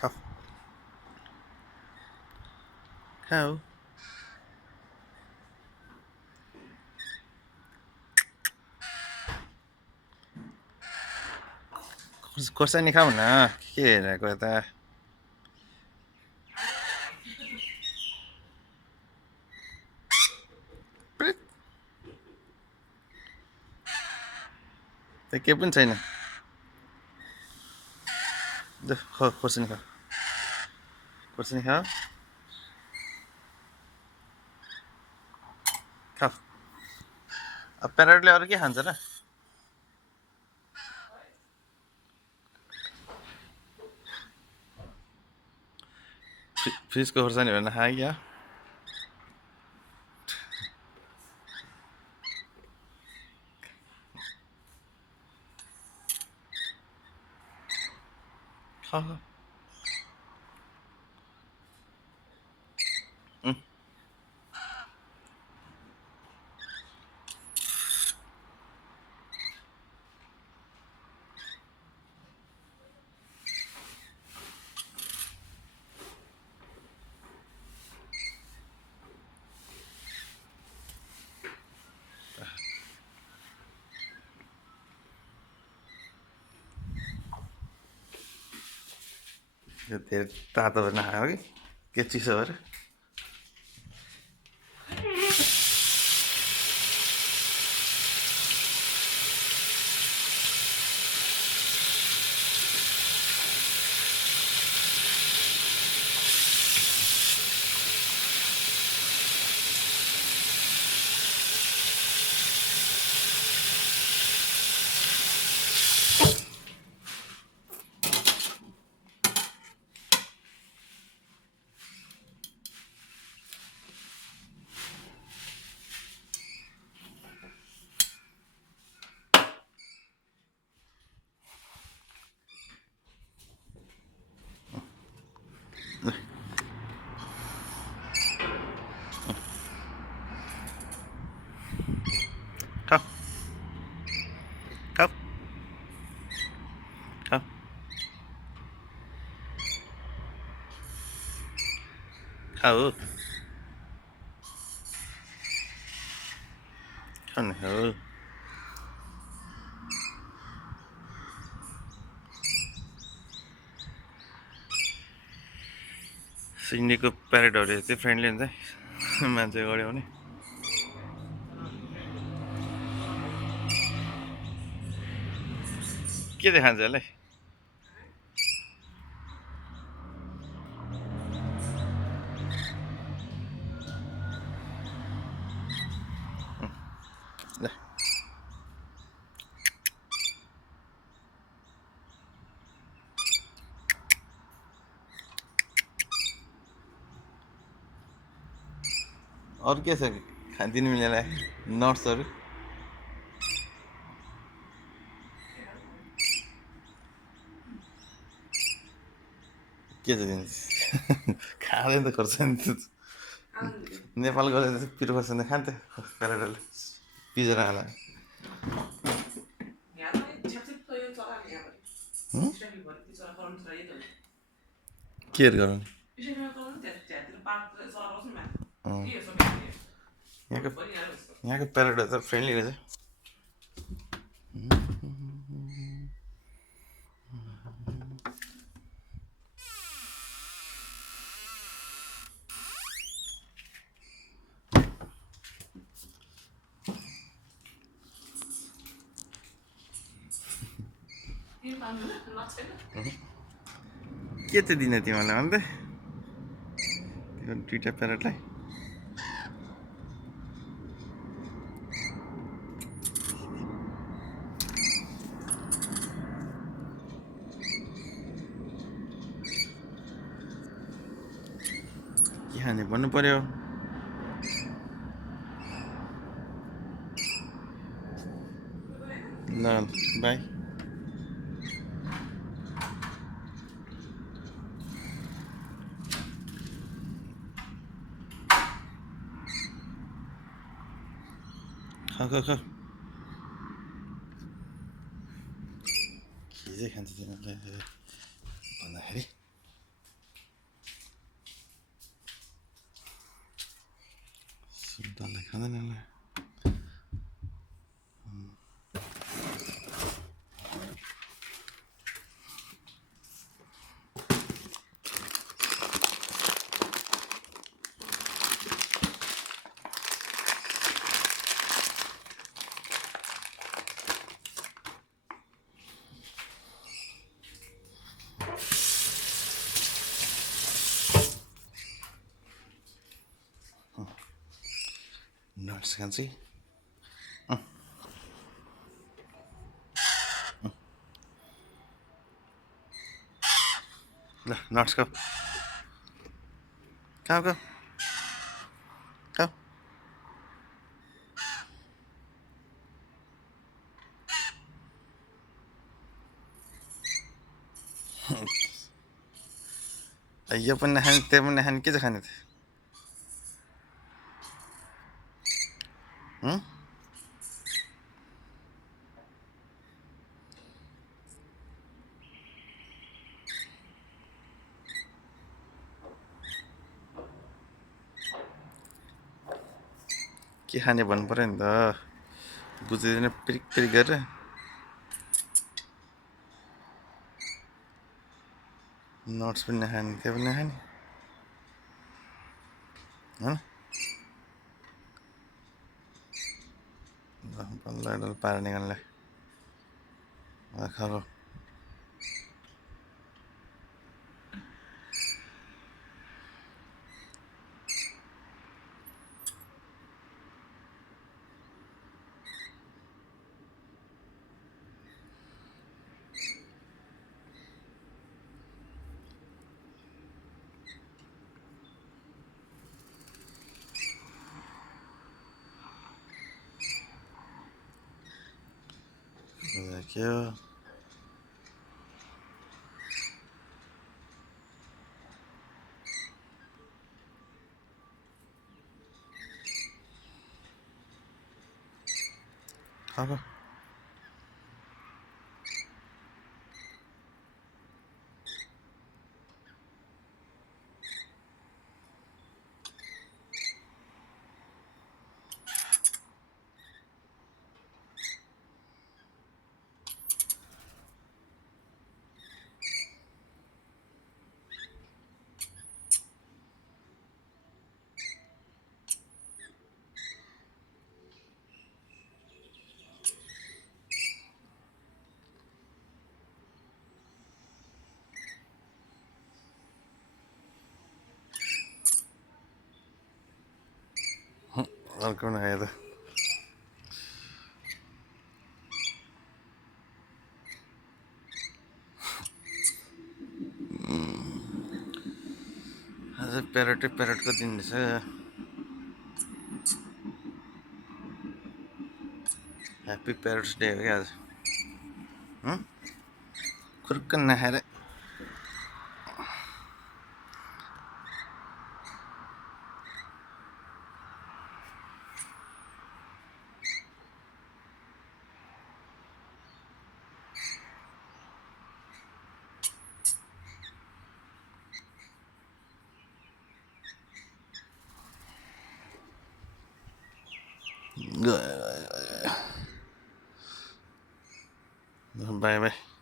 खाऊ खाऊ खोर्सानी खाऊ न के हेरेको यता त्यो केही पनि छैन खोर्सानी खाऊ खोर्सानी खाऊ खाऊ अब प्यारेटले अरू के खान्छ र फ्रिजको खोर्सानी भनेर खायो क्या खाऊ यो धेरै तातो भएर नखाएको कि के चिसो भएर खाऊ खाऊ खाऊ खाऊ खाऊ न खाऊ सिडनीको प्यारेटहरू चाहिँ फ्रेन्डली हुन्छ है मान्छे गऱ्यो भने के चाहिँ खान्छ यसलाई ल अरू के छ दिनु मिल्नेलाई नट्सहरू के छ दिनु खाँदैन त खोर्सानी नेपाल गएर पिरो खोर्सानी खान्थ्यो प्यारेटले पिजेर खाना केयर गराउनु यहाँको प्यारेटहरू त फ्रेन्डली रहेछ के चाहिँ दिने तिमीहरूलाई अन्त दुइटा प्यारेटलाई के खाने भन्नु पर्यो ल बाई। खाऊ खाऊ खाऊ। के चाहिँ खान्छ तिनीहरूले भन्दाखेरि सुन्तला खाँदैन। नट्स खान्छ कि ल नट्स खाऊ खाऊ खाऊ खाऊ। यो पनि नखाने त्यो पनि नखाने के चाहिँ खाने त? के खाने भन्नु पऱ्यो नि त, बुझिँदैन पिरिक पिरिक गरेर। नट्स पनि नखाने त्यो पनि नखाने होइन। बल्ल डल्लो पारा निकाल्नुलाई खाऊ। के हो खाऊ। अर्को नखायो त आज प्यारोटको दिन रहेछ। ह्याप्पी प्यारोट्स डे हो क्या आज। खुर्क नखाएर बाई बाई।